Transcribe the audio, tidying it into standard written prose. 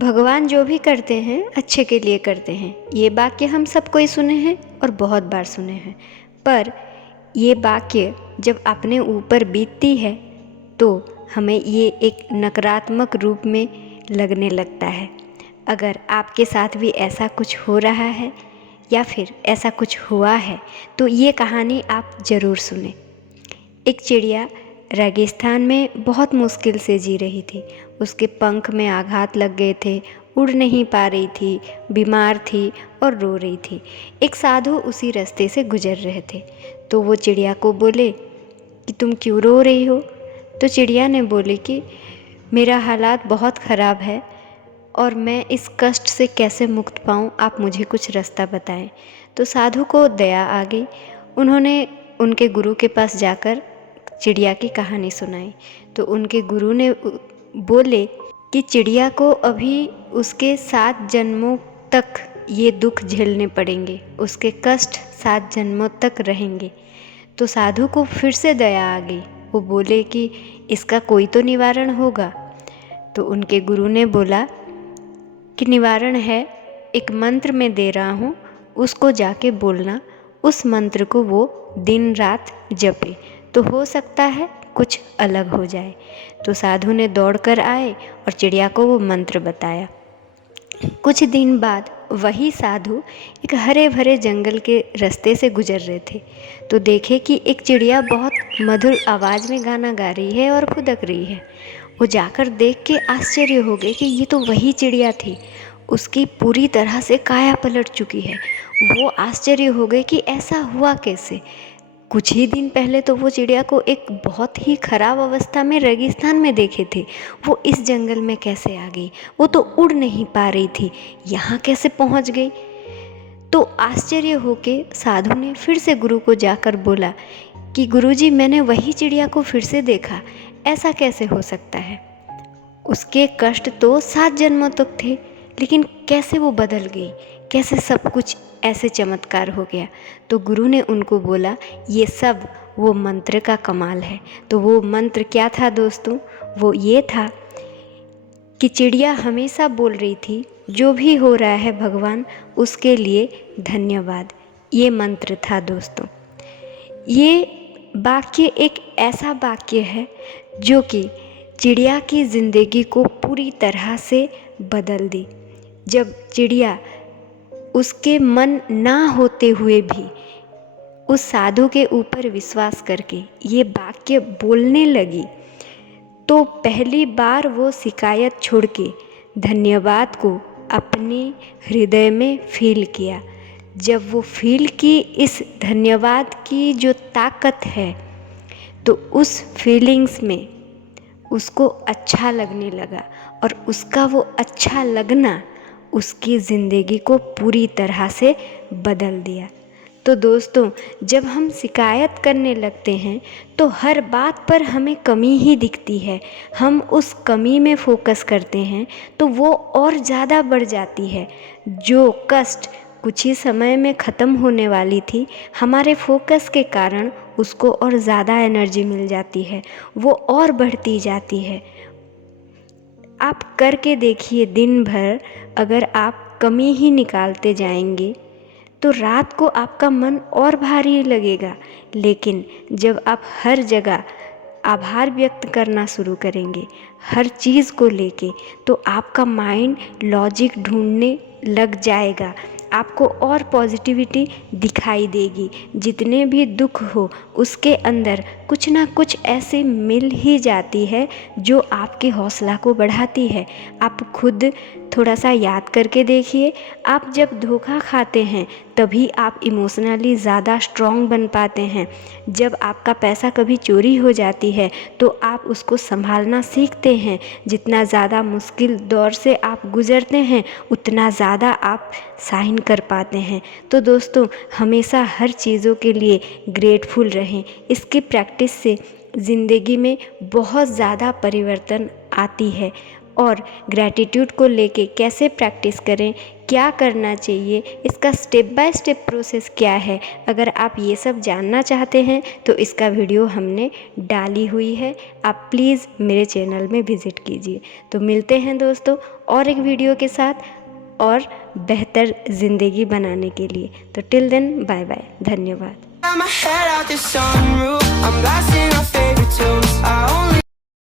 भगवान जो भी करते हैं अच्छे के लिए करते हैं। ये वाक्य हम सब कोई सुने हैं और बहुत बार सुने हैं, पर ये वाक्य जब अपने ऊपर बीतती है तो हमें ये एक नकारात्मक रूप में लगने लगता है। अगर आपके साथ भी ऐसा कुछ हो रहा है या फिर ऐसा कुछ हुआ है तो ये कहानी आप ज़रूर सुने। एक चिड़िया रेगिस्तान में बहुत मुश्किल से जी रही थी। उसके पंख में आघात लग गए थे, उड़ नहीं पा रही थी, बीमार थी और रो रही थी। एक साधु उसी रास्ते से गुजर रहे थे तो वो चिड़िया को बोले कि तुम क्यों रो रही हो। तो चिड़िया ने बोली कि मेरा हालात बहुत ख़राब है और मैं इस कष्ट से कैसे मुक्त पाऊँ, आप मुझे कुछ रास्ता बताएं। तो साधु को दया आ गई। उन्होंने उनके गुरु के पास जाकर चिड़िया की कहानी सुनाई तो उनके गुरु ने बोले कि चिड़िया को अभी उसके 7 जन्मों तक ये दुख झेलने पड़ेंगे, उसके कष्ट 7 जन्मों तक रहेंगे। तो साधु को फिर से दया आ गई। वो बोले कि इसका कोई तो निवारण होगा। तो उनके गुरु ने बोला कि निवारण है, एक मंत्र मैं दे रहा हूँ, उसको जाके बोलना। उस मंत्र को वो दिन रात जपे तो हो सकता है कुछ अलग हो जाए। तो साधु ने दौड़ कर आए और चिड़िया को वो मंत्र बताया। कुछ दिन बाद वही साधु एक हरे भरे जंगल के रास्ते से गुजर रहे थे तो देखे कि एक चिड़िया बहुत मधुर आवाज़ में गाना गा रही है और फुदक रही है। वो जाकर देख के आश्चर्य हो गए कि ये तो वही चिड़िया थी। उसकी पूरी तरह से काया पलट चुकी है। वो आश्चर्य हो गए कि ऐसा हुआ कैसे। कुछ ही दिन पहले तो वो चिड़िया को एक बहुत ही ख़राब अवस्था में रेगिस्तान में देखे थे, वो इस जंगल में कैसे आ गई। वो तो उड़ नहीं पा रही थी, यहाँ कैसे पहुँच गई। तो आश्चर्य होके साधु ने फिर से गुरु को जाकर बोला कि गुरुजी, मैंने वही चिड़िया को फिर से देखा, ऐसा कैसे हो सकता है। उसके कष्ट तो 7 जन्मों तक थे, लेकिन कैसे वो बदल गई, कैसे सब कुछ ऐसे चमत्कार हो गया। तो गुरु ने उनको बोला ये सब वो मंत्र का कमाल है। तो वो मंत्र क्या था दोस्तों, वो ये था कि चिड़िया हमेशा बोल रही थी जो भी हो रहा है भगवान उसके लिए धन्यवाद। ये मंत्र था दोस्तों। ये वाक्य एक ऐसा वाक्य है जो कि चिड़िया की ज़िंदगी को पूरी तरह से बदल दी। जब चिड़िया उसके मन ना होते हुए भी उस साधु के ऊपर विश्वास करके ये वाक्य बोलने लगी तो पहली बार वो शिकायत छोड़ के धन्यवाद को अपने हृदय में फील किया। जब वो फील की इस धन्यवाद की जो ताकत है तो उस फीलिंग्स में उसको अच्छा लगने लगा और उसका वो अच्छा लगना उसकी ज़िंदगी को पूरी तरह से बदल दिया। तो दोस्तों, जब हम शिकायत करने लगते हैं तो हर बात पर हमें कमी ही दिखती है। हम उस कमी में फोकस करते हैं तो वो और ज़्यादा बढ़ जाती है। जो कष्ट कुछ ही समय में ख़त्म होने वाली थी, हमारे फोकस के कारण उसको और ज़्यादा एनर्जी मिल जाती है, वो और बढ़ती जाती है। आप करके देखिए, दिन भर अगर आप कमी ही निकालते जाएंगे तो रात को आपका मन और भारी लगेगा। लेकिन जब आप हर जगह आभार व्यक्त करना शुरू करेंगे हर चीज़ को लेके, तो आपका माइंड लॉजिक ढूंढने लग जाएगा, आपको और पॉजिटिविटी दिखाई देगी। जितने भी दुख हो उसके अंदर कुछ ना कुछ ऐसे मिल ही जाती है जो आपके हौसला को बढ़ाती है। आप खुद थोड़ा सा याद करके देखिए, आप जब धोखा खाते हैं तभी आप इमोशनली ज़्यादा स्ट्रॉन्ग बन पाते हैं। जब आपका पैसा कभी चोरी हो जाती है तो आप उसको संभालना सीखते हैं। जितना ज़्यादा मुश्किल दौर से आप गुज़रते हैं उतना ज़्यादा आप साइन कर पाते हैं। तो दोस्तों, हमेशा हर चीज़ों के लिए ग्रेटफुल रहें। इसकी प्रैक्टिस से ज़िंदगी में बहुत ज़्यादा परिवर्तन आती है और ग्रैटिट्यूड को लेके कैसे प्रैक्टिस करें, क्या करना चाहिए, इसका स्टेप बाय स्टेप प्रोसेस क्या है, अगर आप ये सब जानना चाहते हैं तो इसका वीडियो हमने डाली हुई है, आप प्लीज़ मेरे चैनल में विज़िट कीजिए। तो मिलते हैं दोस्तों और एक वीडियो के साथ और बेहतर ज़िंदगी बनाने के लिए। तो टिल देन बाय बाय, धन्यवाद।